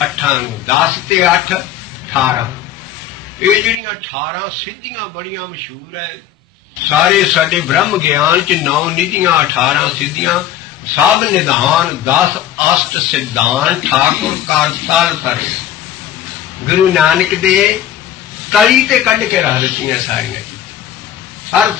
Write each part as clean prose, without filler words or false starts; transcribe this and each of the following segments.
अठां नूं 10 ते 8 18 ਇਹ ਜਿਹੜੀਆਂ 18 ਸਿੱਧੀਆਂ ਬੜੀਆਂ ਮਸ਼ਹੂਰ ਹੈ ਸਾਰੇ ਸਾਡੇ ਬ੍ਰਹਮ ਗਿਆਨ ਚ 9 ਨਿਧੀਆਂ 18 ਸਿੱਧੀਆਂ ਸਭ ਨਿਧਾਨ 10 ਅਸ਼ਟ ਸਿਧਾਨ ਠਾकुर ਕਰਤਾਲ ਸਾਰੇ ਗੁਰੂ ਨਾਨਕ ਦੇ ਕਲੀ ਤੇ ਕੱਢ ਕੇ ਰੱਖ ਦਿੱਤੀਆਂ ਸਾਰੀਆਂ ਹਰ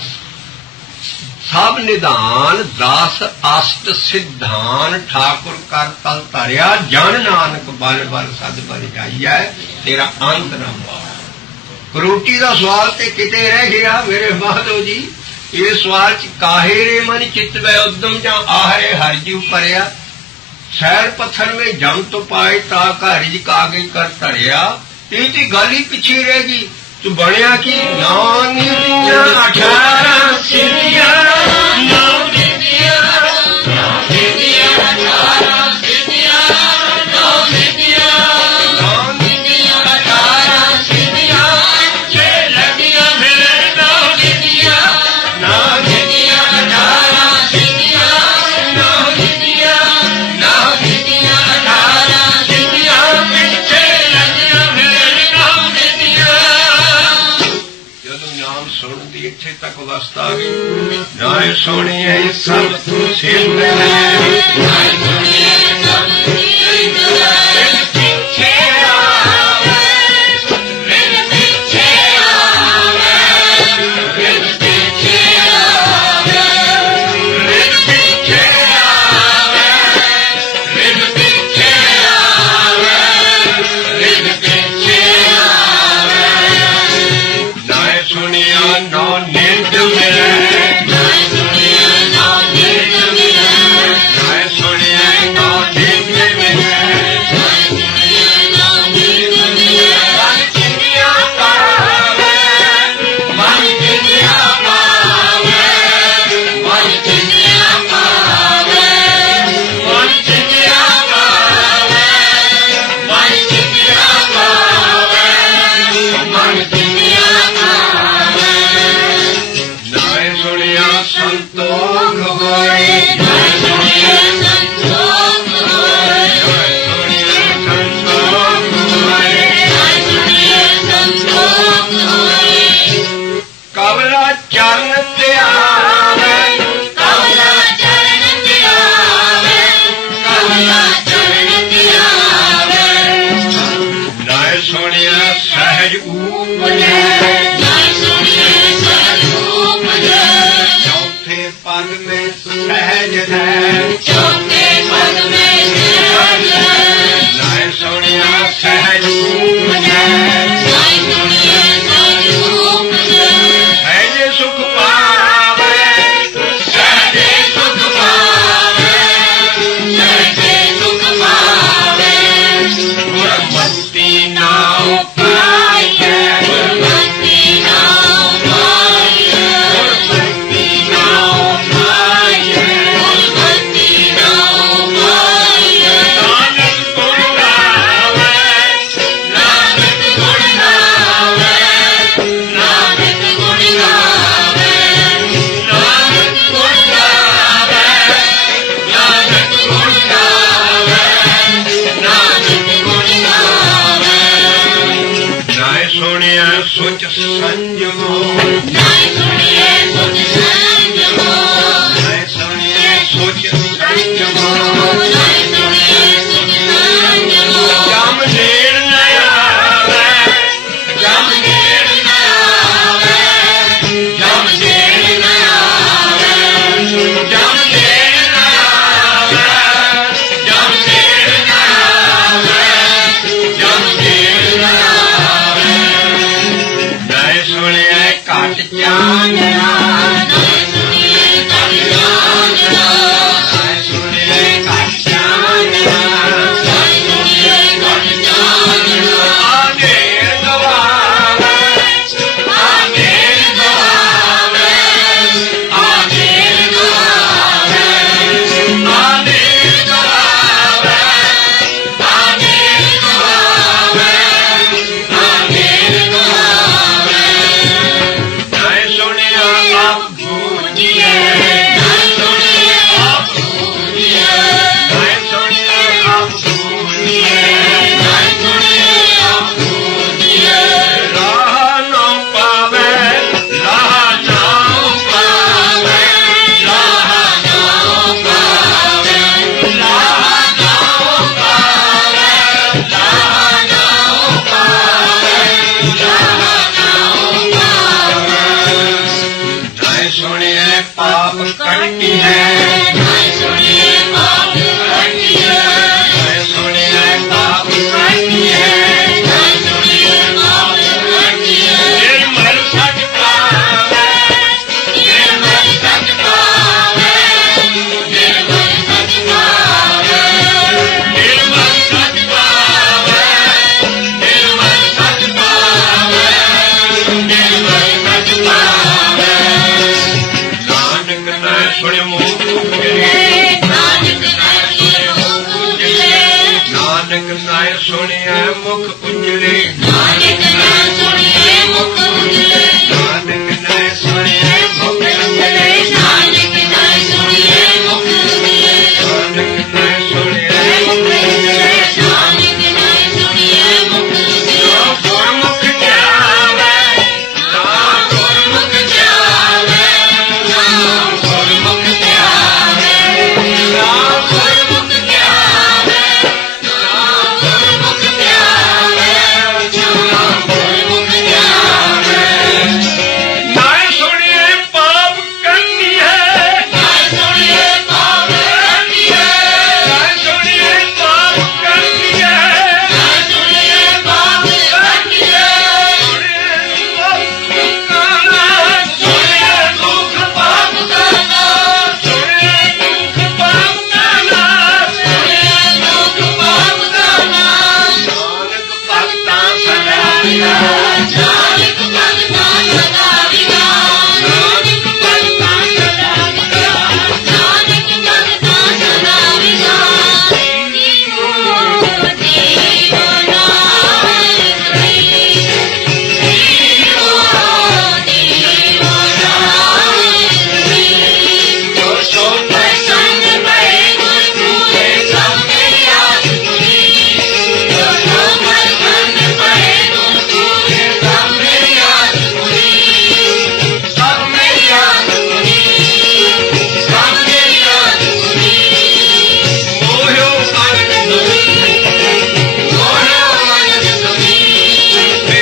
ਸਭ ਨਿਧਾਨ 10 ਅਸ਼ਟ ਸਿਧਾਨ ਠਾकुर ਕਰਤਲ ਧਰਿਆ ਜਨ ਨਾਨਕ ਬਲ ਬਲ ਸਦ ਬਲ ਜਾਈਐ ਤੇਰਾ ਅੰਤ ਨਾ ਪਾਵੇ रोटी का सवाल तो किते रह गया मेरे माधो जी ये सवाल काहे रे मन चित्त व उद्यम जा आहरे हर जीव परया सैर पत्थर में जम तो पाए ता हरिज कागे कर धरिया ये तो गल ही पिछे रहेगी तू बनया की नानी 18 सिद्धियां तक वस्ता नाय सोने सब तू सिंध ਮੈਂ ਸੁਣਿਆ ਮੁਖ ਉਜਲੇ ਨਾਨਕ ਮੈਂ ਸੁਣਿਆ ਮੁਖ ਉਜਲੇ ਨਾਨਕ ਨੇ ਸੁਣਿਆ ਮੁਖ ਉਜਲੇ ਨਾਨਕ ਮੈਂ ਸੁਣਿਆ ਮੁਖ ਉਜਲੇ ਨਾਨਕ ਨੇ ਸੁਣਿਆ ਮੁਖ ਉਜਲੇ ਨਾਨਕ ਮੈਂ ਸੁਣਿਆ ਮੁਖ ਉਜਲੇ ਗੁਰਮੁਖ ਜਾਵੇ ਨਾਮ ਗੁਰਮੁਖ ਧਿਆਵੇ ਨਾਮ ਗੁਰਮੁਖ ਧਿਆਵੇ ਨਾਮ ਗੁਰਮੁਖ ਧਿਆਵੇ ਨਾਮ ਗੁਰਮੁਖ ਧਿਆਵੇ ਨਾਮ ਗੁਰਮੁਖ ਧਿਆਵੇ ਮੈਂ ਸੁਣਿਆ ਪਾਪ ਕਰਨੀ ਹੈ ਮੈਂ ਸੁਣਿਏ ਪਾਪ ਕਰਨੀ ਹੈ ਮੈਂ ਸੁਣਿਆ ਪਾਪ ਕਰਨੀ ਹੈ ਮੈਂ ਸੁਣਿਏ ਪਾਪ ਕਰਨੀ ਹੈ ਸੁਣਿਏ ਦੁੱਖ ਪਾਪ ਦਾ ਨਾਸ਼ ਸੁਣਿਏ ਦੁੱਖ ਪਾਪ ਦਾ ਨਾਸ਼ ਨਾਨਕ ਭਗਤਾਂ ਸਦਾ ਵਿਗਾ ਨਾਨਕ ਭਗਤਾਂ ਸਦਾ ਵਿਗਾ ਨਾਨਕ ਭਗਤਾਂ ਸਦਾ ਵਿਗਾ ਜੀਵੋ ਜੀਵੋ ਨਾਨਕ ਜੀਵੋ ਜੀਵੋ ਨਾਨਕ ਜੋ ਸੋ ਪ੍ਰਸੰਨ ਭਏ ਗੁਰ ਪੂਰੇ ਸਭ ਮੇਰੀ ਆਸ ਪੁਰੀ ਜੋ ਸੋ ਪ੍ਰਸੰਨ ਭਏ ਗੁਰ ਪੂਰੇ ਸਭ ਮੇਰੀ ਆਸ ਪੁਰੀ ਸਭ ਮੇਰੀ ਆਸ ਪੁਰੀ ਸਭ ਮੇਰੀ ਆਸ ਪੁਰੀ ਮੋਹਿਓ ਆਨੰਦ ਮੋਹਿਓ ਆਨੰਦ ਤੁਮੀ ਤੇ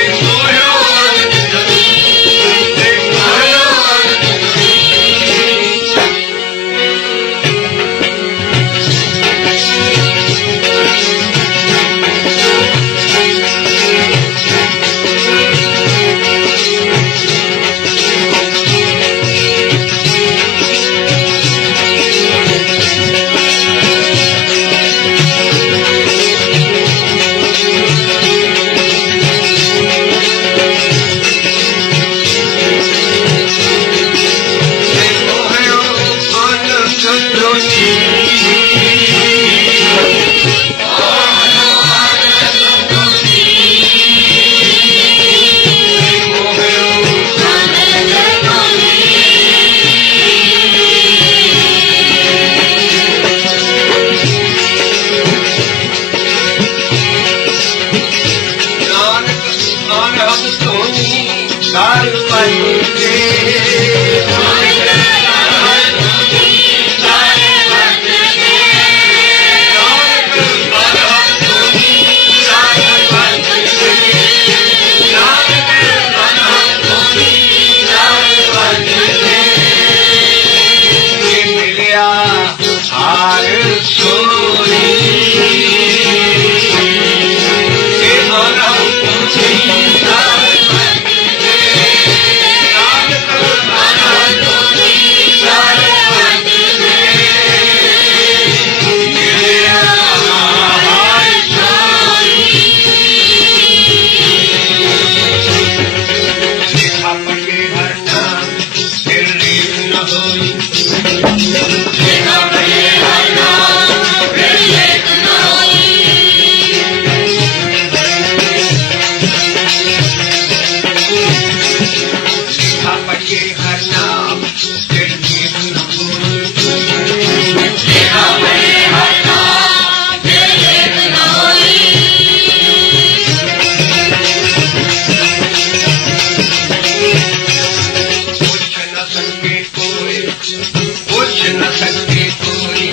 ਮੋਹਿਓ ਆਨੰਦ ਤੇ ਮੋਹਿਓ ਆਨੰਦ ਮੋਹਿਓ ਆਨੰਦ ਤੁਝੀ ਨਾਨਕ ਆਨੰਦ ਤੁਝੀ ਕਾਰ ਪਾਈ ਦੇ ਮਿਲਿਆ ਹਾਰ ਸੋਰੀ ਇਹ ਆਨੰਦ ਤੁਝੀ ਨਾਨਕ ਆਨੰਦ ਮਿਲਿਆ ਹਾਰ ਲਿਖਾ ਪੜ੍ਹੇ ਹਰ ਨਾਮ ਫਿਰ ਲੀਨ ਨ ਹੋਈ ਲਿਖਾ ਪੜ੍ਹੇ ਹਰ ਨਾਮ ਫਿਰ ਲੀਨ ਨ ਹੋਈ ਪੁੱਛ ਨ ਸਕੇ ਕੋਈ ਪੁੱਛ ਨ ਸਕੇ ਕੋਈ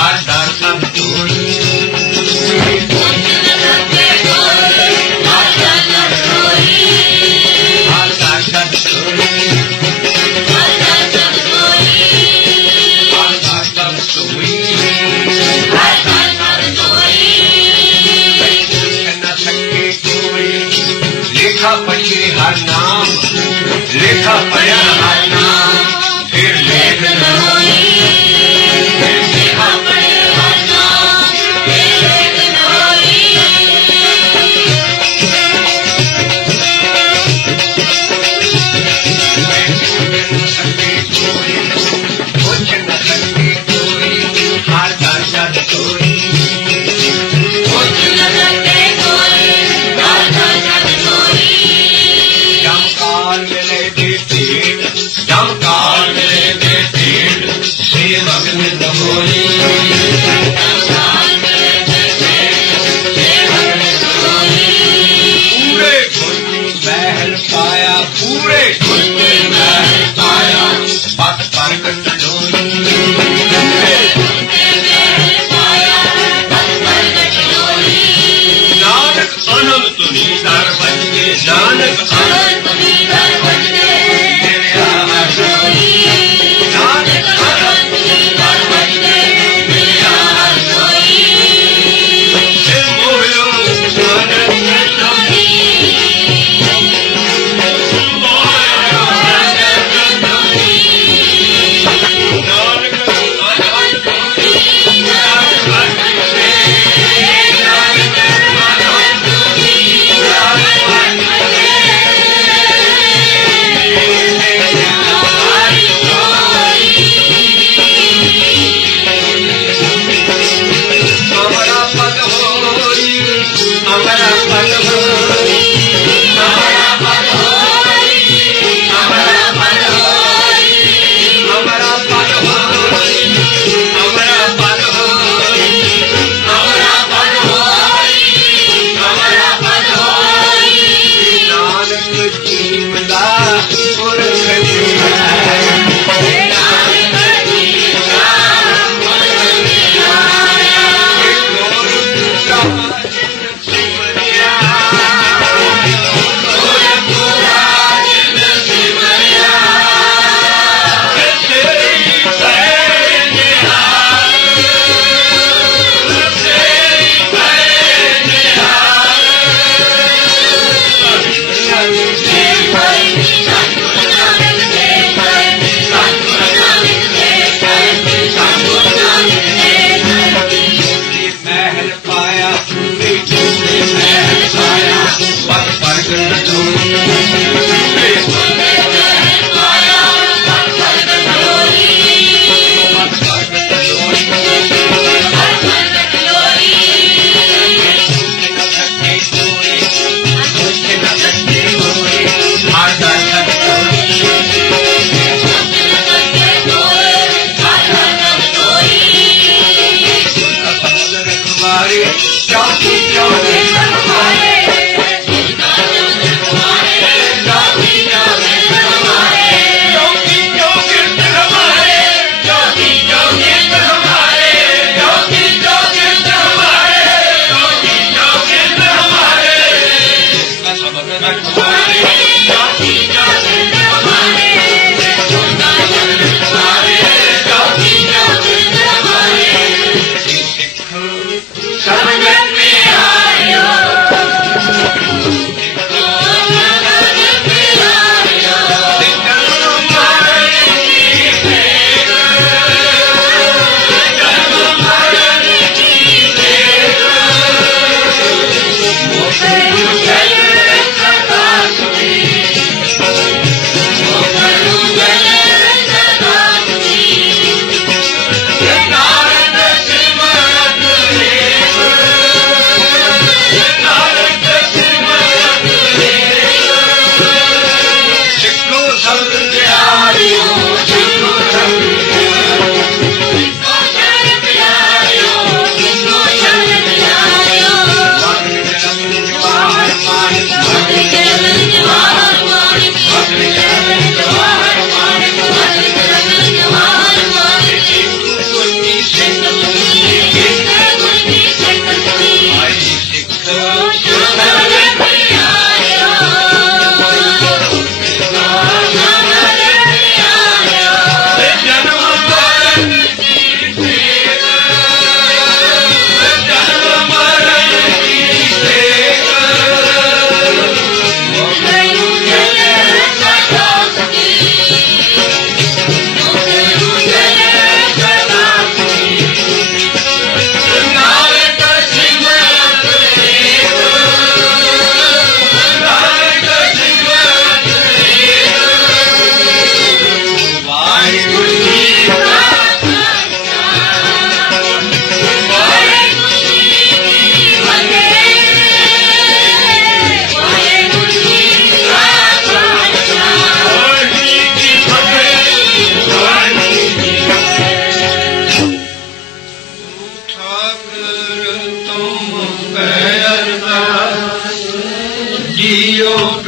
ਆਡਾ ਸਭ ਤੋੜੀ ਆਡਾ ਸਭ ਤੋੜੀ ਆਡਾ ਸਭ ਤੋੜੀ ਪੁੱਛ ਨ ਸਕੇ ਕੋਈ ਲਿਖਾ ਪੜ੍ਹੇ ਹਰ ਨਾਮ ਲਿਖਾ ਪੜ੍ਹਿਆ ਹਰ ਨਾਮ ਫਿਰ ਲੇਖ ਨ ਹੋਈ ਪੁੱਛ ਨ ਸਕੇ ਕੋਈ ਹਰ ਦਾ ਜਦ ਕੋਈ ਪੁੱਛ ਨ ਸਕੇ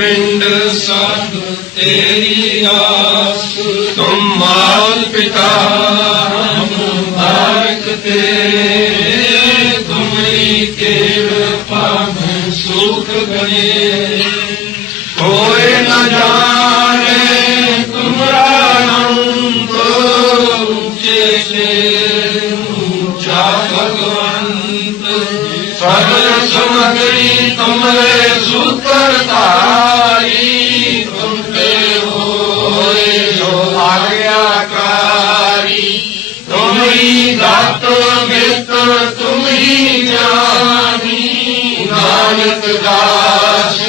पिंड सब तेरी आस, तुम मात पिता हम बालक तेरे, तुम्हारी कृपा में सुख गए। कोई न जाने तुम्हारा अंत, ऊंचे से ऊंचा भगवंत, सर्व समग्री तुम्हारे सूत्रधारी, तुम पे होए जो आज्ञाकारी, तुम ही दाता मित्र तुम ही ज्ञानी, नानक दास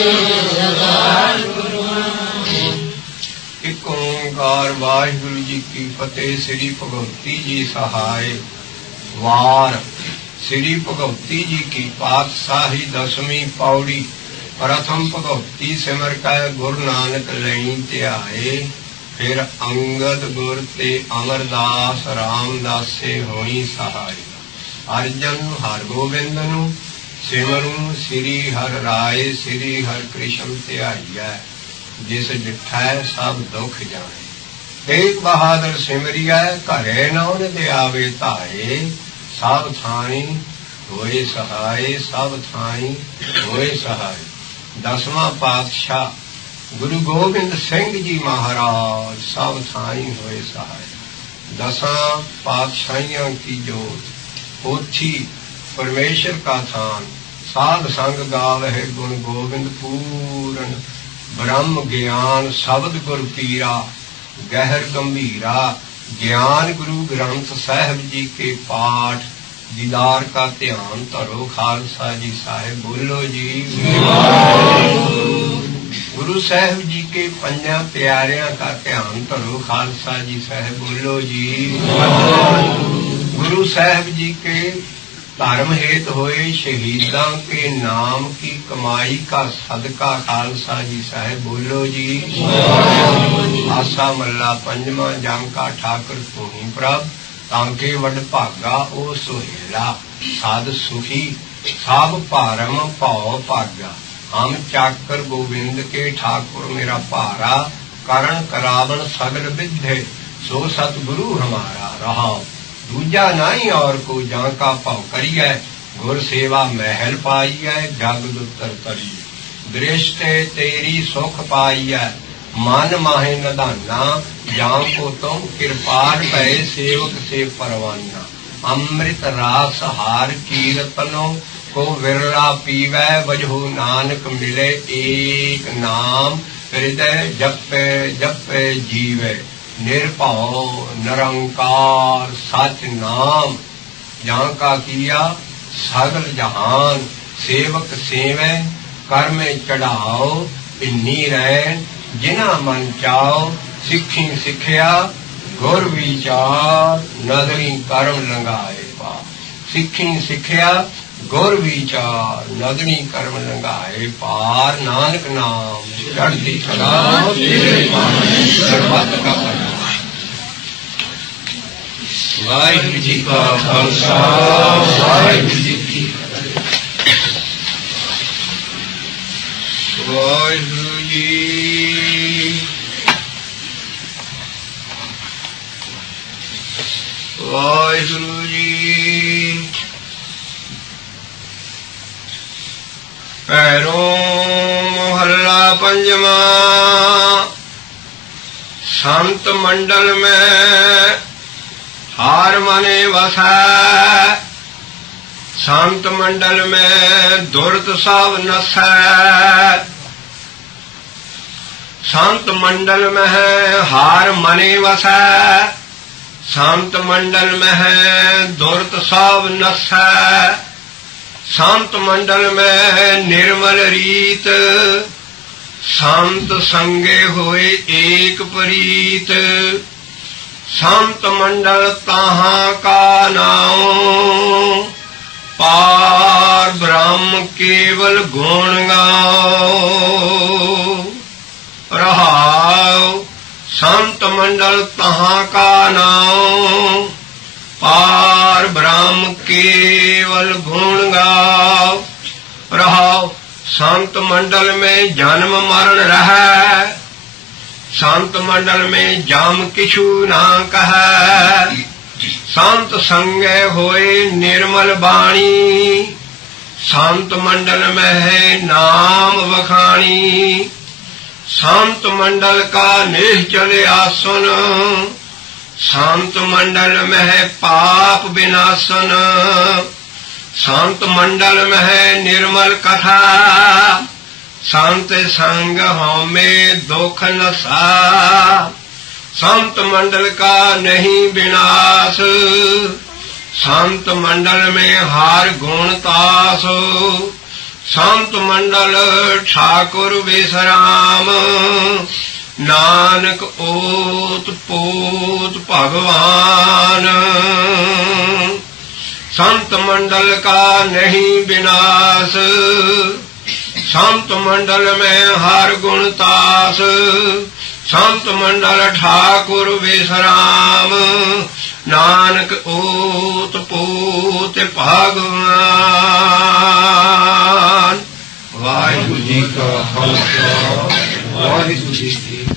एक ओंकार वाहिगुरु जी की फतेह। श्री भगवती जी सहाय। वार श्री भगवती जी की पातशाही 10वीं पौड़ी। प्रथम भगवती सिमर कै गुरु नानक लई ध्याए, फिर अंगद गुर ते अमरदास रामदासे होई सहाय। अर्जन हर गोबिंद नु सिमरू, श्री हर राय श्री हर कृष्ण ध्याइयै, जिस डिठै सब दुख जाए। तेग बहादुर सिमरिया घरे नौन दे आवे धाए, सब थाई होए सहाय सब थाई होए सहाय। 10वां पातशाह गुरु गोबिंद सिंह जी महाराज सब थाई होए सहाय। 10 पातशाहियों की जोत, पोथी परमेश्वर का थान, साध संग गावह गुण गोविंद पूरन, ब्रह्म ज्ञान शब्द गुरु पीरा, गहर गंभीरा। ज्ञान गुरु ग्रंथ साहिब जी के पाठ, दीदार का ध्यान धरो खालसा जी साहिब बोलो जी। गुरु साहिब जी के 5 प्यारियां का ध्यान धरो खालसा जी साहिब बोलो जी। गुरु साहिब जी के धर्म हेत होए शहीदां के नाम की कमाई का सदका खालसा जी साहिब बोलो जी। आसा मल्ला 5वां जंग का ठाकुर तुही प्रभ, तांके वड भागा ओ सुहेला, साध सुखी सब भारम भाव भागा। हम चाकर गोविंद के ठाकुर मेरा भारा, करण करावन सगल विद्य सो सतगुरु हमारा। रहा दूजा नाई और को जां का भाव करिए, गुर सेवा महल पाइए जग दुतर करिए। दृष्टि तेरी सुख पाइए मन माहे नदाना, जां को तुम कृपाल भय सेवक से परवाना। अमृत रास हार कीर्तनो को विरला पीवै, वजहो नानक मिले एक नाम। हृदय जपे जपे जीवे, निर्भव निरंकार सच नाम। जहाँ का किया सगल जहान, सेवक सेवे कर्म चढ़ाओ। इन्नी रैन जिना मन चाओ, सिखी सिखिया गुर विचार, नदरी कर्म लंघाए पा। सिखी सिखिया गुर विचार, नदनी कर्म लंघाए पार। नानक नाम चढ़ती कला सर्वत का भला। वाहिगुरु जी का खालसा, वाहिगुरु जी की फतेह। वाहिगुरु जी, वाहिगुरु जी। पैरों मोहल्ला 5वां। संत मंडल में हार मने वसै, संत मंडल में दुर्द सब नसै। संत मंडल में है हार मने वसै, संत मंडल में है दुर्द सब नसै। संत मंडल में निर्मल रीत, संत संगे होए एक प्रीत। संत मंडल तहाँ का नाम, पार ब्रह्म केवल गुण गाओ। रहाओ संत मंडल तहाँ का नाम, पार ब्रह्म केवल गुण गाओ। रहाओ संत मंडल में जन्म मरण रहा, संत मंडल में जाम किछु ना कहा। संत संगे होए निर्मल वाणी, संत मंडल में है नाम वखाणी। संत मंडल का निश्चल आसन, संत मंडल में है पाप विनाशन। संत मंडल में है निर्मल कथा, संत संग हमें दुख नसा। संत मंडल का नहीं विनाश, संत मंडल में हार गुण तास। संत मंडल ठाकुर विश्राम, नानक ओत पोत भगवान। संत मंडल का नहीं विनाश, संत मंडल में हर गुण तास। संत मंडल ठाकुर विश्राम, नानक ओत पोत भगवान। वाहिगुरु जी का खालसा, वाहिगुरु जी की।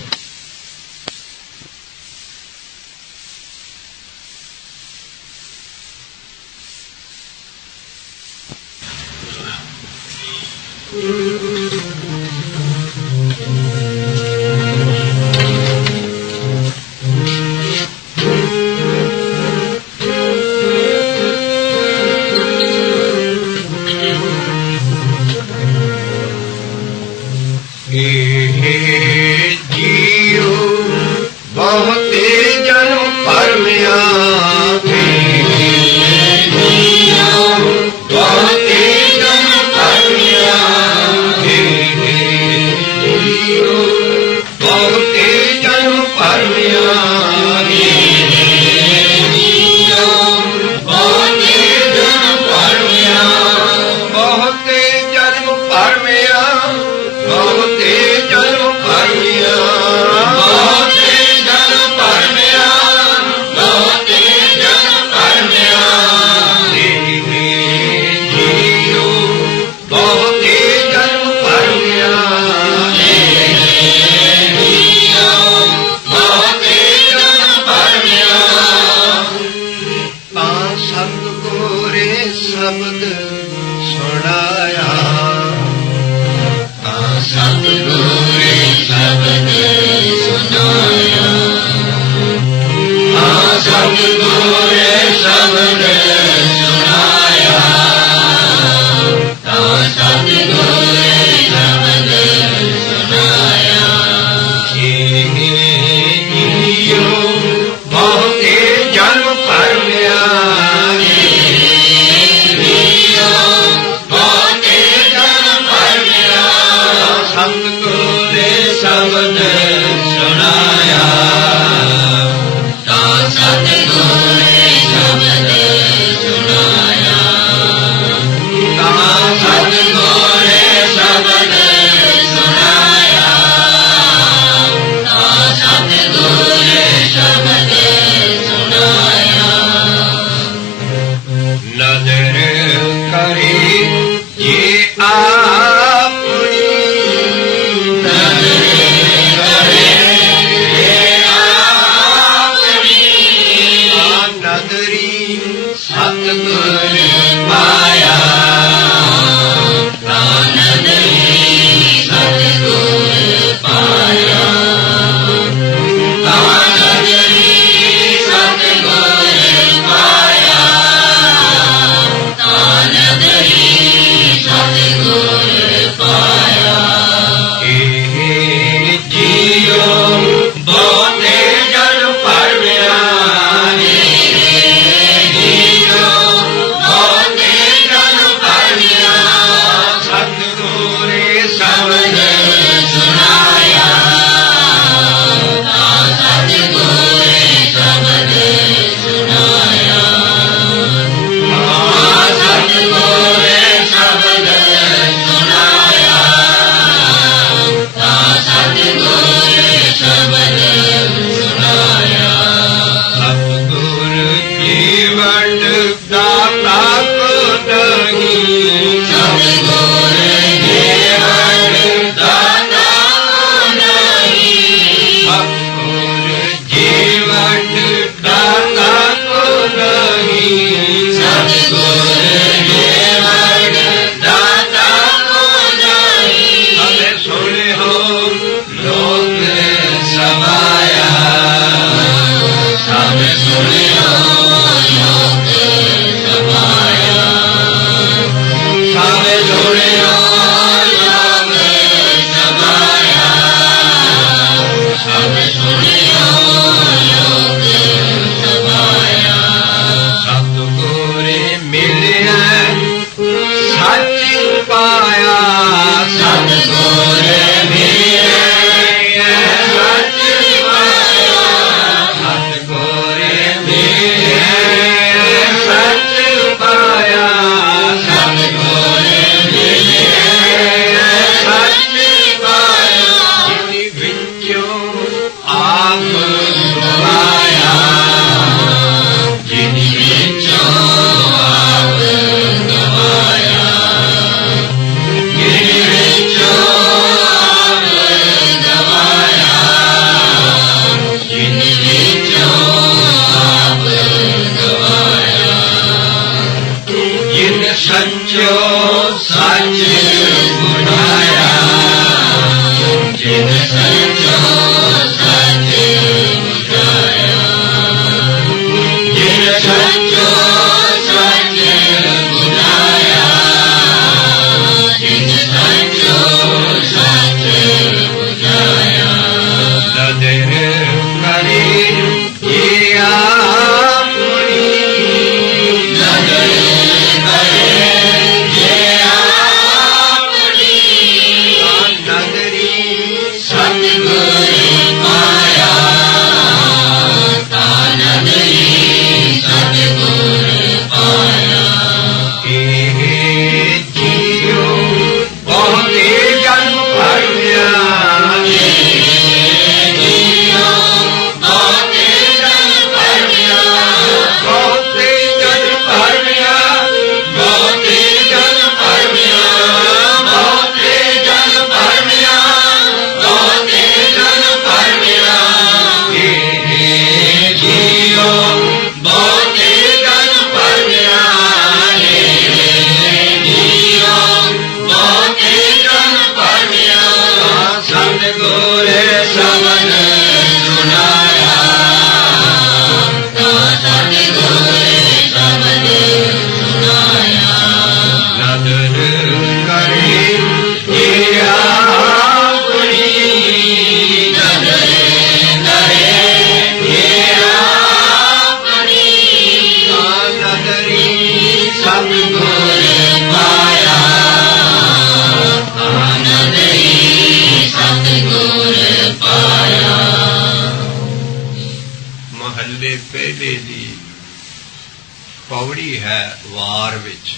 ਪੌੜੀ ਹੈ ਵਾਰ ਵਿੱਚ।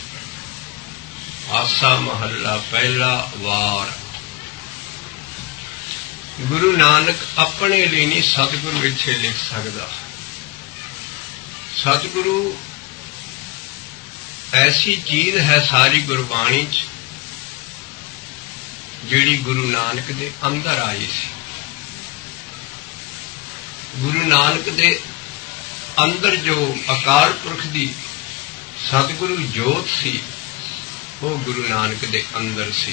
ਆਸਾ ਮਹੱਲਾ ਪਹਿਲਾ ਵਾਰ। ਗੁਰੂ ਨਾਨਕ ਆਪਣੇ ਲਈ ਨਹੀਂ ਸਤਿਗੁਰੂ ਇੱਥੇ ਲਿਖ ਸਕਦਾ। ਸਤਿਗੁਰੂ ਐਸੀ ਚੀਜ਼ ਹੈ ਸਾਰੀ ਗੁਰਬਾਣੀ 'ਚ ਜਿਹੜੀ ਗੁਰੂ ਨਾਨਕ ਦੇ ਅੰਦਰ ਆਈ ਸੀ। ਗੁਰੂ ਨਾਨਕ ਦੇ ਅੰਦਰ ਜੋ ਅਕਾਲ ਪੁਰਖ ਦੀ ਸਤਿਗੁਰੂ ਜੋਤ ਸੀ ਉਹ ਗੁਰੂ ਨਾਨਕ ਦੇ ਅੰਦਰ ਸੀ।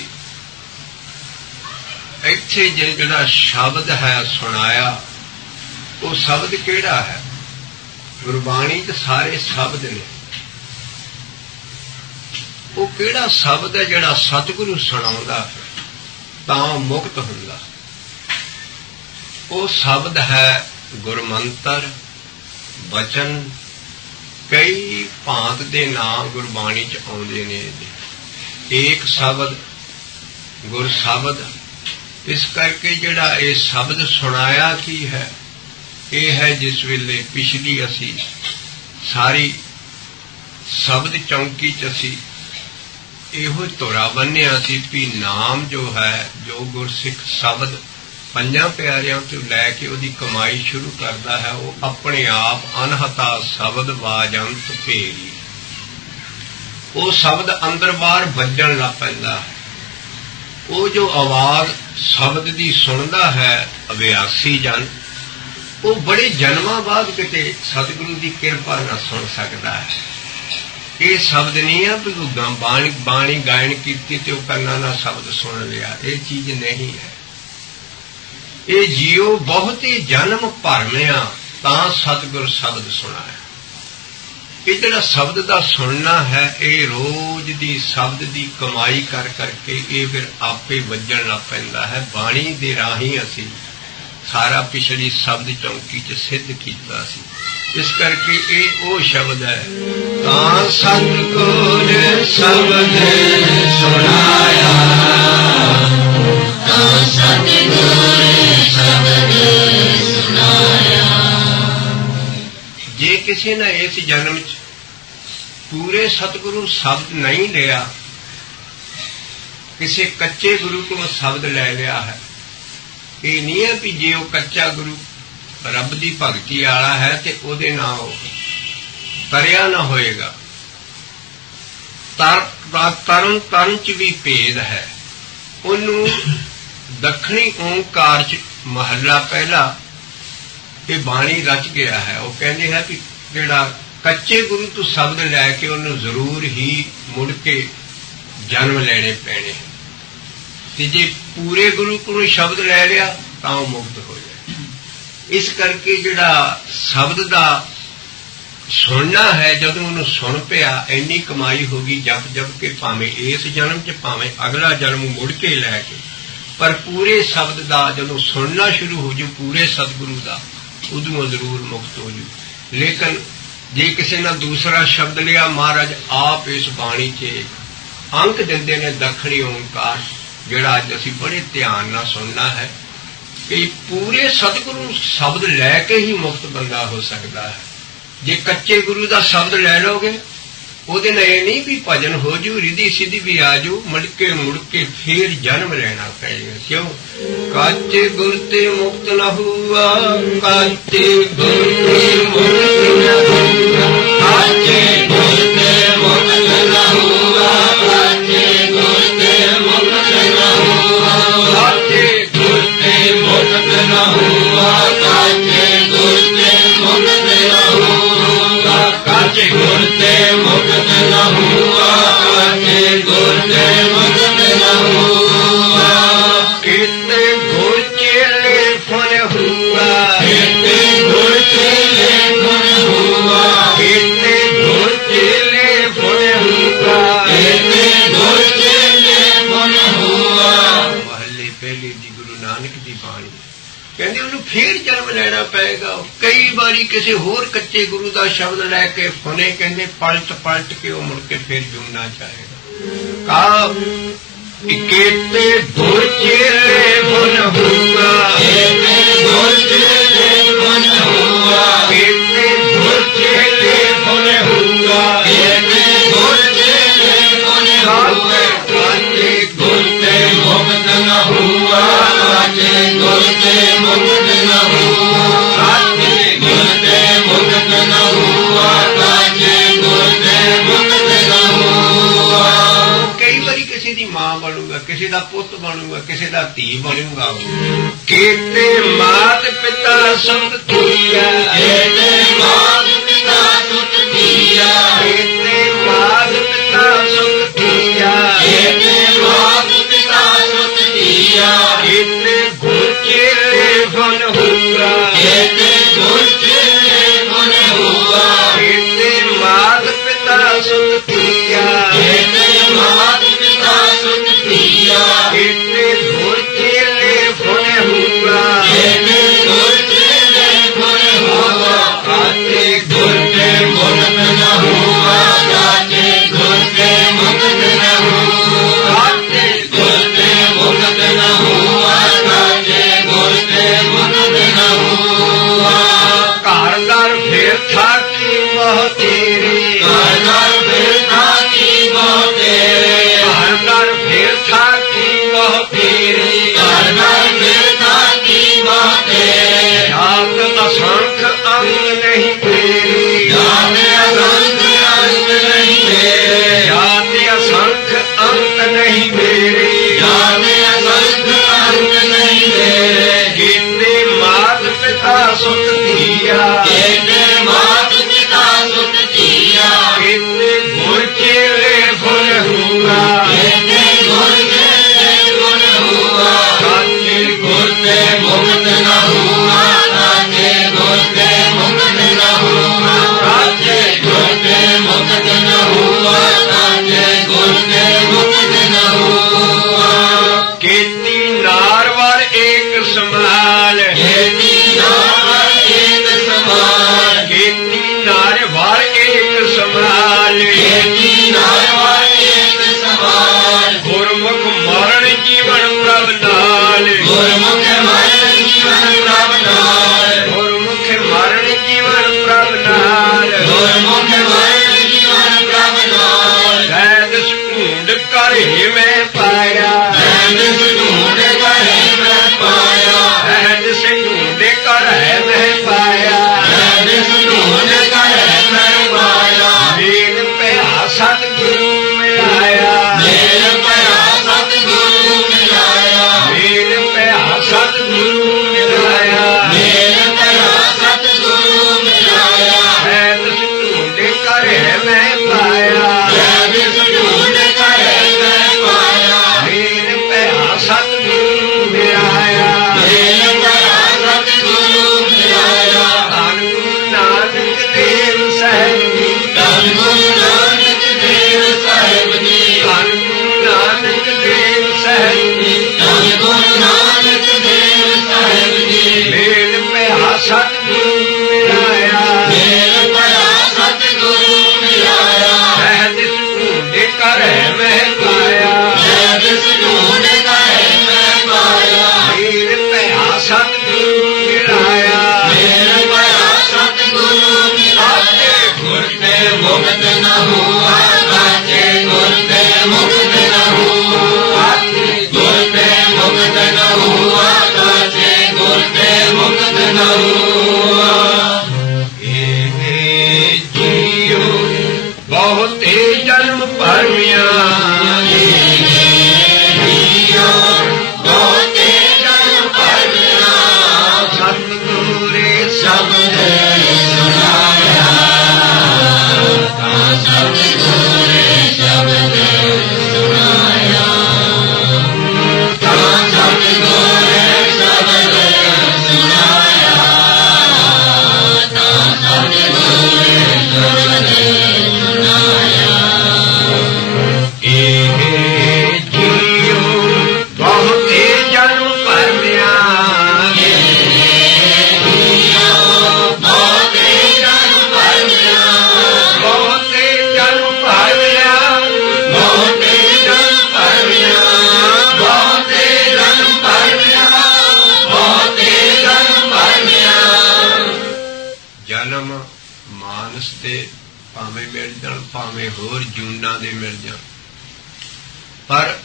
ਇੱਥੇ ਜਿਹੜਾ ਸ਼ਬਦ ਹੈ ਸੁਣਾਇਆ ਉਹ ਸ਼ਬਦ ਕਿਹੜਾ ਹੈ? ਗੁਰਬਾਣੀ 'ਚ ਸਾਰੇ ਸ਼ਬਦ ਨੇ। ਉਹ ਕਿਹੜਾ ਸ਼ਬਦ ਹੈ ਜਿਹੜਾ ਸਤਿਗੁਰੂ ਸੁਣਾਉਂਦਾ ਤਾਂ ਮੁਕਤ ਹੁੰਦਾ? ਉਹ ਸ਼ਬਦ ਹੈ ਗੁਰਮੰਤਰ, ਬਚਨ। ਕਈ ਭਾਂਤ ਦੇ ਨਾਮ ਗੁਰਬਾਣੀ 'ਚ ਆਉਂਦੇ ਨੇ। ਏਕ ਸ਼ਬਦ, ਗੁਰ ਸ਼ਬਦ। ਇਸ ਕਰਕੇ ਜਿਹੜਾ ਇਹ ਸ਼ਬਦ ਸੁਣਾਇਆ ਕੀ ਹੈ? ਇਹ ਹੈ ਜਿਸ ਵੇਲੇ ਪਿਛਲੀ ਅਸੀਂ ਸਾਰੀ ਸ਼ਬਦ ਚੌਂਕੀ 'ਚ ਅਸੀਂ ਇਹੋ ਧੁਰਾ ਬੰਨਿਆ ਸੀ ਵੀ ਨਾਮ ਜੋ ਹੈ, ਜੋ ਗੁਰਸਿੱਖ ਸ਼ਬਦ ਪੰਜਾਂ ਪਿਆਰਿਆਂ ਤੋਂ ਲੈ ਕੇ ਉਹਦੀ ਕਮਾਈ ਸ਼ੁਰੂ ਕਰਦਾ ਹੈ, ਉਹ ਆਪਣੇ ਆਪ ਅਨਹਤਾ ਸ਼ਬਦ ਬਾਜੰਤ ਭੇਰੀ। ਉਹ ਸ਼ਬਦ ਅੰਦਰ ਬਾਹਰ ਵੱਜਣ ਲੱਗ ਪੈਂਦਾ ਹੈ। ਉਹ ਜੋ ਆਵਾਜ਼ ਸ਼ਬਦ ਦੀ ਸੁਣਦਾ ਹੈ ਅਭਿਆਸੀ ਜਨ, ਉਹ ਬੜੇ ਜਨਮਾਂ ਬਾਅਦ ਕਿਤੇ ਸਤਿਗੁਰੂ ਦੀ ਕਿਰਪਾ ਨਾਲ ਸੁਣ ਸਕਦਾ ਹੈ। ਇਹ ਸ਼ਬਦ ਨਹੀਂ ਹੈ ਵੀ ਬਾਣੀ ਗਾਇਨ ਕੀਤੀ ਤੇ ਉਹ ਕੰਨਾਂ ਨਾਲ ਸ਼ਬਦ ਸੁਣ ਲਿਆ। ਇਹ ਚੀਜ਼ ਨਹੀਂ ਹੈ। ਇਹ ਜੀਓ ਬਹੁਤ ਹੀ ਜਨਮ ਭਰਮਿਆ ਤਾਂ ਸਤਿਗੁਰ ਸ਼ਬਦ ਸੁਣਾਇਆ। ਇਹ ਜਿਹੜਾ ਸ਼ਬਦ ਦਾ ਸੁਣਨਾ ਹੈ ਇਹ ਰੋਜ਼ ਦੀ ਸ਼ਬਦ ਦੀ ਕਮਾਈ ਕਰ ਕਰਕੇ ਇਹ ਫਿਰ ਆਪੇ ਵੱਜਣ ਲੱਗ ਪੈਂਦਾ ਹੈ। ਬਾਣੀ ਦੇ ਰਾਹੀਂ ਅਸੀਂ ਸਾਰਾ ਪਿਛਲੀ ਸ਼ਬਦ ਚੌਂਕੀ 'ਚ ਸਿੱਧ ਕੀਤਾ ਸੀ। ਇਸ ਕਰਕੇ ਇਹ ਉਹ ਸ਼ਬਦ ਹੈ ਤਾਂ ਸਤਿਗੁਰ ਸ਼ਬਦ ਸੁਣਾਇਆ, ਤਾਂ ਸਤਿਗੁਰ ਸ਼ਬਦ ਸੁਣਾਇਆ। ਜੇ ਕਿਸੇ ਨੇ ਇਸ ਜਨਮ 'ਚ ਪੂਰੇ ਸਤਿਗੁਰੂ ਸ਼ਬਦ ਨਹੀਂ ਲਿਆ, ਕਿਸੇ ਕੱਚੇ ਗੁਰੂ ਕੋਲੋਂ ਸ਼ਬਦ ਲੈ ਲਿਆ ਹੈ, ਇਹ ਨਹੀਂ ਹੈ ਵੀ ਜੇ ਉਹ ਕੱਚਾ ਗੁਰੂ ਰੱਬ ਦੀ ਭਗਤੀ ਵਾਲਾ ਹੈ ਤੇ ਉਹਦੇ ਨਾਲ ਉਹ ਤਰਿਆ ਨਾ ਹੋਏਗਾ। ਤਰਨ ਤਰਨ 'ਚ ਵੀ ਭੇਦ ਹੈ। ਉਹਨੂੰ ਦੱਖਣੀ ਓਂਕਾਰ 'ਚ ਮਹੱਲਾ ਪਹਿਲਾ ਇਹ ਬਾਣੀ ਰਚ ਗਿਆ ਹੈ। ਉਹ ਕਹਿੰਦੇ ਹੈ ਵੀ ਜਿਹੜਾ ਕੱਚੇ ਗੁਰੂ ਤੋਂ ਸ਼ਬਦ ਲੈ ਕੇ ਉਹਨੂੰ ਜ਼ਰੂਰ ਹੀ ਮੁੜ ਕੇ ਜਨਮ ਲੈਣੇ ਪੈਣੇ, ਤੇ ਜੇ ਪੂਰੇ ਗੁਰੂ ਕੋਲੋਂ ਸ਼ਬਦ ਲੈ ਲਿਆ ਤਾਂ ਉਹ ਮੁਕਤ ਹੋ ਜਾਏ। ਇਸ ਕਰਕੇ ਜਿਹੜਾ ਸ਼ਬਦ ਦਾ ਸੁਣਨਾ ਹੈ, ਜਦੋਂ ਉਹਨੂੰ ਸੁਣ ਪਿਆ ਇੰਨੀ ਕਮਾਈ ਹੋ ਗਈ ਜਪ ਜਪ ਕੇ, ਭਾਵੇਂ ਇਸ ਜਨਮ 'ਚ ਭਾਵੇਂ ਅਗਲਾ ਜਨਮ ਮੁੜ ਕੇ ਲੈ ਕੇ, ਪਰ ਪੂਰੇ ਸ਼ਬਦ ਦਾ ਜਦੋਂ ਸੁਣਨਾ ਸ਼ੁਰੂ ਹੋ ਜੂ ਪੂਰੇ ਸਤਿਗੁਰੂ ਦਾ, ਉਦੋਂ ਜ਼ਰੂਰ ਮੁਕਤ ਹੋ ਜੂ। ਲੇਕਿਨ ਜੇ ਕਿਸੇ ਨੇ ਦੂਸਰਾ ਸ਼ਬਦ ਲਿਆ, ਮਹਾਰਾਜ ਆਪ ਇਸ ਬਾਣੀ 'ਚ ਅੰਕ ਦਿੰਦੇ ਨੇ ਦੱਖਣੀ ਓਂਕਾਰ, ਜਿਹੜਾ ਅੱਜ ਅਸੀਂ ਬੜੇ ਧਿਆਨ ਨਾਲ ਸੁਣਨਾ ਹੈ ਕਿ ਪੂਰੇ ਸਤਿਗੁਰੂ ਸ਼ਬਦ ਲੈ ਕੇ ਹੀ ਮੁਕਤ ਬੰਦਾ ਹੋ ਸਕਦਾ ਹੈ। ਜੇ ਕੱਚੇ ਗੁਰੂ ਦਾ ਸ਼ਬਦ ਲੈ ਲਓਗੇ ਉਹਦੇ ਨਾਲ ਇਹ ਨਹੀਂ ਵੀ ਭਜਨ ਹੋ ਜੂ, ਰਿਧੀ ਸਿੱਧੀ ਵੀ ਆ ਜੂ, ਮੁੜ ਕੇ ਫੇਰ ਜਨਮ ਲੈਣਾ ਪਏਗਾ। ਕਿਉਂ? ਕੱਚੇ ਗੁਰ ਤੇ ਮੁਕਤ ਨਾ ਹੁਆ, ਕੱਚੇ ਗੁਰ ਤੇ ਮੁਕਤ ਨਾ ਹੁਆ, ਕੱਚੇ ਗੁਰ ਤੇ ਮੁਕਤ ਨਾ ਹੁਆ, ਕੱਚੇ ਗੁਰ ਤੇ ਮੁਕਤ ਨਾ ਹੁਆ, ਕੱਚੇ ਗੁਰ ਤੇ ਮੁਕਤ ਨਾ ਹੁਆ, ਕੱਚੇ ਗੁਰ ਤੇ ਮੁਕਤ ਨਾ ਹੁਆ, ਕੱਚੇ ਗੁਰ ਤੇ ਮੁਕਤ ਨਾ ਹੁਆ, ਕੱਚੇ ਗੁਰ ਤੇ ਮੁਕਤ ਨਾ ਹੁਆ। ਕਿਤੇ ਗੁਰ ਚੇਲੇ ਫੁਨ ਹੁਆ, ਕਿਤੇ ਗੁਰ ਚੇਲੇ ਫੁਨ ਹੁਆ, ਕਿਤੇ ਗੁਰ ਚੇਲੇ ਫੁਨ ਹੁਆ, ਕਿਤੇ ਗੁਰ ਚੇਲੇ ਫੁਨ ਹੁਆ। ਮਹੱਲੇ ਪਹਿਲੇ ਦੀ ਗੁਰੂ ਨਾਨਕ ਦੀ ਬਾਣੀ ਕਹਿੰਦੇ ਉਹਨੂੰ ਫੇਰ ਜਨਮ ਲੈਣਾ ਪਏਗਾ। ਕਈ ਵਾਰੀ ਕਿਸੇ ਹੋਰ ਕੱਚੇ ਗੁਰੂ ਦਾ ਸ਼ਬਦ ਲੈ ਕੇ ਫੁਨੇ, ਕਹਿੰਦੇ ਪਲਟ ਕੇ ਉਹ ਮੁੜ ਕੇ ਫੇਰ ਜੁੜਨਾ ਚਾਹੇਗਾ। ਕਾ ਇਕੇਤੇ ਗੁਰ ਚੇਲੇ ਫੁਨ ਹੁਆ, ਇਕੇਤੇ ਗੁਰ ਚੇਲੇ ਫੁਨ ਹੁਆ, ਇਕੇਤੇ ਗੁਰ ਚੇਲੇ ਫੁਨ ਹੁਆ, ਦਾ ਪੁੱਤ ਬਣੂਗਾ, ਕਿਸੇ ਦਾ ਧੀ ਬਣੂਗਾ। ਕੀਤੇ ਮਾਤ ਪਿਤਾ ਸੁਤ ਧੀਆ, ਕੀਤੇ ਮਾਤ ਪਿਤਾ ਸੁਤ ਧੀਆ, ਕੀਤੇ ਮਾਤ ਪਿਤਾ ਸੁਤ ਧੀਆ, ਕੀਤੇ ਮਾਤ ਪਿਤਾ ਸੁਤ ਧੀਆ, ਕੀਤੇ ਗੁਰ ਚੇਲੇ ਫਨ ਹੋਊਗਾ, ਕੀਤੇ ਗੁਰ ਚੇਲੇ ਮਨ ਹੋਆ, ਕੀਤੇ ਮਾਤ ਪਿਤਾ ਸੁਤ ਧੀਆ, ਕੀਤੇ ਮਾਤ ਪਿਤਾ ਸੁਤ ਧੀਆ, ਕੀਤੇ ਗੁਰ ਚੇਲੇ ਫਨ ਹੋਊਗਾ, ਕੀਤੇ ਗੁਰ ਚੇਲੇ ਮਨ ਹੋਆ, ਆਤੇ ਗੁਰ ਤੇ ਮੁਕਤ ਨ ਹੋਆ, ਜਾਤੇ ਗੁਰ ਤੇ ਮੁਕਤ ਨ ਹੋਆ, ਆਤੇ ਗੁਰ ਤੇ ਮੁਕਤ ਨ ਹੋਆ, ਜਾਤੇ ਗੁਰ ਤੇ ਮੁਕਤ ਨ ਹੋਆ। ਘਰ ਦਰ ਫੇਰ ਥਾਕੀ ਮਹ ਤੇਰੇ, ਘਰ ਘਰ ਬਿਰਥਾ ਕੀ ਬਹੁ ਤੇਰੇ, ਘਰ ਦਰ ਫੇਰ ਥਾਕੀ ਮਹ ਤੇਰੇ, ਘਰ ਘਰ ਬਿਰਥਾ ਕੀ ਬਹੁ ਤੇਰੇ, ਜਾਤ ਅਸੰਖ ਅੰਗ ਨਹੀਂ ਤੇਰੀ, ਜਾਨੇ ਅਗੰਤ ਅੰਤ ਨਹੀਂ ਤੇਰੇ, ਜਾਤ ਅਸੰਖ ਅੰਤ ਨਹੀਂ ਮੇਰੀ, ਜਾਨੇ ਅਗੰਤ ਅੰਤ ਨਹੀਂ ਤੇਰੇ, ਕੀਤੇ ਮਾਤ ਪਿਤਾ ਸੁਤ ਧੀਆ, ਕੀਤੇ ਮਾਤ ਪਿਤਾ ਸੁਤ ਧੀਆ, ਕੀਤੇ ਗੁਰ ਚੇਲੇ ਫੁੱਲ ਹੋਊਗਾ, ਕੀਤੇ ਗੁਰ ਚੇਲੇ ਗੁਣ ਹੋਆ, ਸਾਚੇ ਗੁਰ ਤੇ ਮੁਕਤ ਨ ਹੋਆ, ਸਾਚੇ ਗੁਰ ਤੇ ਮੁਕਤ ਨ ਹੋਆ, ਸਾਚੇ ਗੁਰ ਤੇ ਮੁਕਤ ਨ ਹੋਆ, ਸਾਚੇ ਗੁਰ ਤੇ ਮੁਕਤ ਨ ਹੋਆ। ਕੀਤੀ ਨਾਰ ਵਰ ਏਕ ਸਮਾਲ, ਕੀਤੀ ਨਾਰ ਏਕ ਸਮਾਨ, ਕੀਤੀ ਨਾਰ ਵਰ ਏਕ ਸਮਾਲ, ਕੀਤੀ ਨਾਰ ਏਕ ਸਮਾਨ, ਗੁਰਮੁਖ ਮਰਨ ਜੀਵਨ ਪ੍ਰਭ ਨਾਲ, ਗੁਰਮੁਖ ਮਰਨ ਜੀਵਨ ਪ੍ਰਭ ਨਾਲ, ਗੁਰਮੁਖ ਮਰਨ ਜੀਵਨ ਪ੍ਰਭ ਨਾਲ, ਗੁਰਮੁਖ ਮਰਨ ਜੀਵਨ ਪ੍ਰਭ ਨਾਲ, ਸੈਦ ਢੂੰਡ ਕਰ ਹੀ ਮੈਂ ਪਾਇਆ, ਸੈਂਦ ਢੂੰਡ ਕਰੇ ਮੈਂ ਪਾਇਆ, ਸੈਦ ਢੂੰਡ ਕਰ ਹੈ ਮੈਂ ਪਾਇਆ, ਸੈਂਦ ਢੂੰਡ ਕਰੇ ਮੈਂ ਪਾਇਆ, ਮੇਲ ਪਿਆ ਸਤਿਗੁਰੂ ਮਿਲਾਇਆ, ਮੇਰ ਪਿਆ ਸਤਿਗੁਰੂ ਮਿਲਾਇਆ, ਮੇਲ ਪਿਆ ਸਤਿਗੁਰੂ ਮਿਲਾਇਆ, ਮੇਰ ਪਿਆ ਸਤਿਗੁਰੂ ਮਿਲਾਇਆ, ਸੈਦ ਢੂੰਡ ਕਰ ਹੈ ਮੈਂ ਪਾਇਆ, ਸੈਂਦ ਢੂੰਡ ਕਰੇ ਮੈਂ ਪਾਇਆ, ਮੇਲ ਪਿਆ ਸਤਿਗੁਰੂ ਮਿਲਾਇਆ, ਮੇਰ ਪਿਆ ਸਤਿਗੁਰੂ ਮਿਲਾਇਆ, ਧੰਨ ਗੁਰੂ ਨਾਨਕ ਦੇਵ ਸਾਹਿਬ ਜੀ, ਧੰਨ ਗੁਰੂ ਨਾਨਕ ਦੇਵ ਸਾਹਿਬ ਜੀ, ਧੰਨ ਗੁਰੂ ਨਾਨਕ ਦੇਵ ਸਾਹਿਬ ਜੀ, ਧੰਨ ਗੁਰੂ ਨਾਨਕ ਦੇਵ ਸਾਹਿਬ ਜੀ, ਮੇਲ ਪਿਆ ਸਤਿਗੁਰੂ ਮਿਲਾਇਆ, ਮੇਰ ਪਿਆ ਸਤਿਗੁਰੂ ਮਿਲਾਇਆ, ਸਹਿਜ ਢੂੰਡੇ ਕਰ ਮੈਂ ਪਾਇਆ, ਸੈਂਦ ਢੂੰਡ ਕਰੇ ਮੈਂ ਪਾਇਆ, ਮੇਲ ਪਿਆ ਸਤਿਗੁਰੂ ਮਿਲਾਇਆ, ਮੇਰ ਪਿਆ ਸਤਿਗੁਰੂ ਮਿਲਾਇਆ, ਗੁਰ ਤੇ ਮੁਕਤ ਨ ਹੋਆ, ਸਾਚੇ ਗੁਰ ਤੇ ਮੁਕਤ ਨ ਹੋਆ, ਗੁਰ ਤੇ ਮੁਕਤ ਨ ਹੋਆ, ਸਾਚੇ ਗੁਰ ਤੇ ਮੁਕਤ ਨ ਹੋਆ। ਇਹ ਜੀਉ ਬਹੁਤੇ ਜਨਮ ਭਰਮਿਆ, ਬਹੁਤੇ ਜਨਮ ਭਰਿਆ, ਸਤਿਗੁਰੂ ਰੇ ਸ਼ਬਦ ਸੁਣਾਇਆ, ਤਾਂ ਸਤਿਗੁਰੂ ਨੇ ਸ਼ਬਦ ਸੁਣਾਇਆ, ਤਾਂ ਸਤਿਗੁਰੂ ਨੇ ਸ਼ਬਦ ਸੁਣਾਇਆ, ਤਾਂ ਸਤਿਗੁਰੂ ਨੇ ਸ਼ਬਦ ਸੁਣਾਇਆ। ਇਹ ਜੀਉ ਬਹੁਤੇ ਜਨਮ ਭਰਮਿਆ, ਬਹੁਤੇ ਜਨਮ ਭਰਿਆ, ਬਹੁਤੇ ਜਨਮ ਭਰਮਿਆ, ਬਹੁਤੇ ਜਨਮ ਭਰਿਆ, ਬਹੁਤੇ ਜਨਮ ਭਰਿਆ, ਬਹੁਤੇ ਜਨਮ ਭਰਿਆ। ਜਨਮ ਮਾਨਸ ਦੇ ਭਾਵੇਂ ਮਿਲ ਜਾਣ, ਭਾਵੇਂ ਹੋਰ ਜੂਨਾਂ ਦੇ ਮਿਲ ਜਾਣ, ਪਰ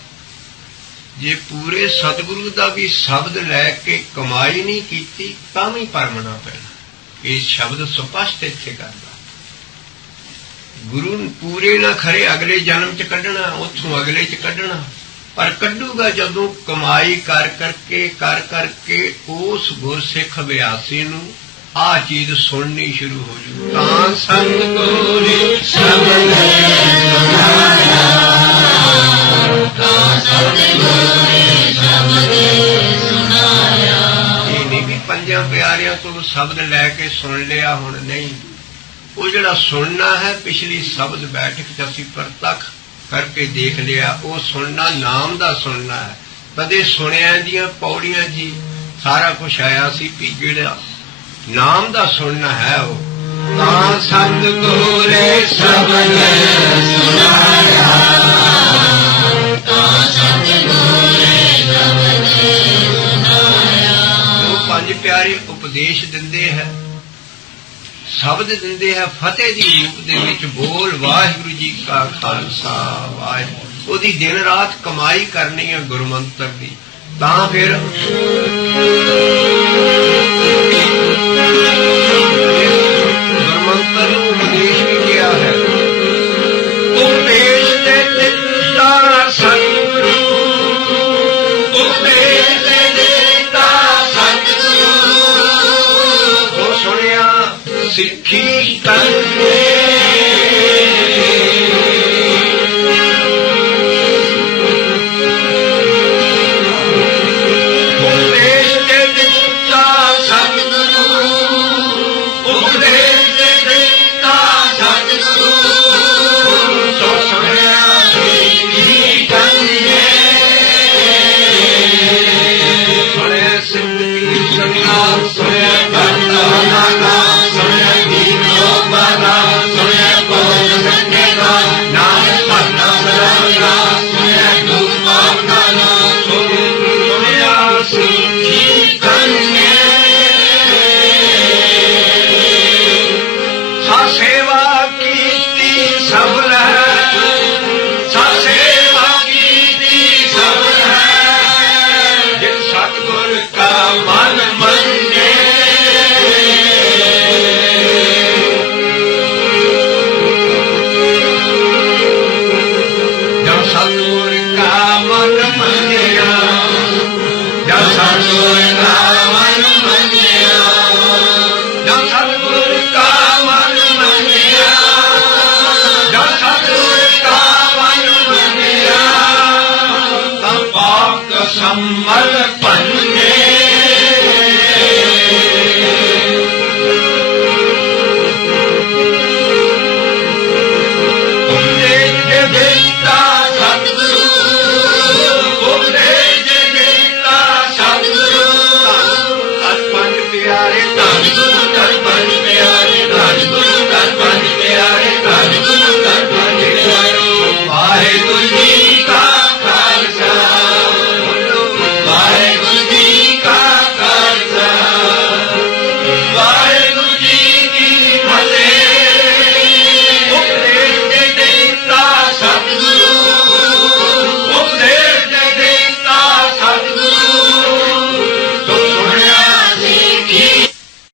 ਜੇ ਪੂਰੇ ਸਤਿਗੁਰੂ ਦਾ ਵੀ ਸ਼ਬਦ ਲੈ ਕੇ ਕਮਾਈ ਨਹੀਂ ਕੀਤੀ ਤਾਂ ਵੀ ਪਰਮਣਾ ਪੈਣਾ। ਇਹ ਸ਼ਬਦ ਸਪਸ਼ਟ ਇੱਥੇ ਕਰਦਾ, ਗੁਰੂ ਪੂਰੇ ਨਾ ਖਰੇ ਅਗਲੇ ਜਨਮ ਚ ਕੱਢਣਾ, ਉੱਥੋਂ ਅਗਲੇ ਚ ਕੱਢਣਾ, ਪਰ ਕੱਢੂਗਾ ਜਦੋਂ ਕਮਾਈ ਕਰ ਕਰਕੇ ਉਸ ਗੁਰਸਿੱਖ ਅਭਿਆਸੀ ਨੂੰ ਆ ਚੀਜ਼ ਸੁਣਨੀ ਸ਼ੁਰੂ ਹੋ ਜੂ। ਤਾਂ ਸਤਿਗੁਰੂ ਸ਼ਬਦ ਸੁਣਾਇਆ, ਤਾਂ ਸਤਿਗੁਰੂ ਸ਼ਬਦ ਸੁਣਾਇਆ। ਇਹ ਨਹੀਂ ਵੀ ਪੰਜਾਂ ਪਿਆਰਿਆਂ ਕੋਲ ਸ਼ਬਦ ਲੈ ਕੇ ਸੁਣ ਲਿਆ, ਹੁਣ ਨਹੀਂ। ਉਹ ਜਿਹੜਾ ਸੁਣਨਾ ਹੈ, ਪਿਛਲੀ ਸ਼ਬਦ ਬੈਠਕ ਚ ਅਸੀਂ ਪ੍ਰਤੱਖ ਕਰਕੇ ਦੇਖ ਲਿਆ, ਉਹ ਸੁਣਨਾ ਨਾਮ ਦਾ ਸੁਣਨਾ ਹੈ। ਕਦੇ ਸੁਣਿਆ ਦੀਆਂ ਪੌੜੀਆਂ ਜੀ ਸਾਰਾ ਕੁਛ ਆਇਆ ਸੀ, ਵੀ ਜਿਹੜਾ ਨਾਮ ਦਾ ਸੁਣਨਾ ਹੈ ਉਹ। ਤਾਂ ਸਤਿਗੁਰੂ ਸ਼ਬਦ ਸੁਣਾਇਆ, ਤਾਂ ਸਤਿਗੁਰੂ ਸ਼ਬਦ ਸੁਣਾਇਆ। ਉਹ ਪੰਜ ਪਿਆਰੇ ਉਪਦੇਸ਼ ਦਿੰਦੇ ਹੈ, ਸ਼ਬਦ ਦਿੰਦੇ ਹੈ, ਫਤਿਹ ਦੀ ਰੂਪ ਦੇ ਵਿੱਚ ਬੋਲ ਵਾਹਿਗੁਰੂ ਜੀ ਕਾ ਖਾਲਸਾ ਵਾਹਿਗੁਰੂ। ਉਹਦੀ ਦਿਨ ਰਾਤ ਕਮਾਈ ਕਰਨੀ ਹੈ ਗੁਰਮੰਤਰ ਦੀ। ਤਾਂ ਫਿਰ ਗੁਰਮੰਤਰ ਨੂੰ ਉਪਦੇਸ਼ ਵੀ ਕਿਹਾ ਹੈ। ਉਪਦੇਸ਼ ਦੇ ਦਿੱਤਾ ਸਤਿਗੁਰੂ, ਉਪਦੇਸ਼ ਦੇ ਦਿੱਤਾ ਸਤਿਗੁਰੂ, ਉਹ ਸੁਣਿਆ ਸਿੱਖੀ ਕਰਨੇ। ਉਪਦੇਸ਼ ਦੇ ਦਿੱਤਾ ਸਤਿਗੁਰੂ, ਉਪਦੇਸ਼ ਦੇ ਦਿੱਤਾ ਸਤਿਗੁਰੂ, ਸੋ ਸੁਣਿਆ ਸਿੱਖੀ ਕਰਨੇ। ਸੁਣਿਆ ਸਿੱਧ ਕੀ ਸੁਣਿਆ, ਸੁਣਿਆ ਕਰਤਾ ਨਾਨਾ, ਸੁਣਿਆ ਦੀਪ ਲੋਬਾਨਾ, ਸੁਣਿਆ ਕੋਲ ਸੰਗੇ ਦਾ ਨਾਮ ਭਰਨਾ ਸਰਾਇਆ, ਸੁਣਿਆ ਦੁਖ ਪਾਵਨਾ ਨਾ, ਸੁਣਿਆ ਸਿੱਖੀ ਕਰਨੇ। ਸਾ ਸੇਵਾ ਕੀਤੀ ਸਫਲ ਹੈ, ਸਾ ਸੇਵਾ ਕੀਤੀ ਸਫਲ ਹੈ, ਜਿਨ ਸਤਿਗੁਰ ਕਾ ਮਨ ਮੰਨੇ। ਜਦ ਸਤਿਗੁਰ ਕਾ ਮਨ ਮੰਨਿਆ, ਜਦ ਸਤਿਗੁਰ ਕਾ ਮਨ ਮੰਨਿਆ, ਜਦ ਸਤਿਗੁਰ ਕਾ ਮਨ ਮੰਨਿਆ, ਜਦ ਸਤਿਗੁਰ ਕਾ ਮਨ ਮੰਨਿਆ, ਤਾਂ ਪਾਕ ਸੰਮਲ ਭੰਨੇ।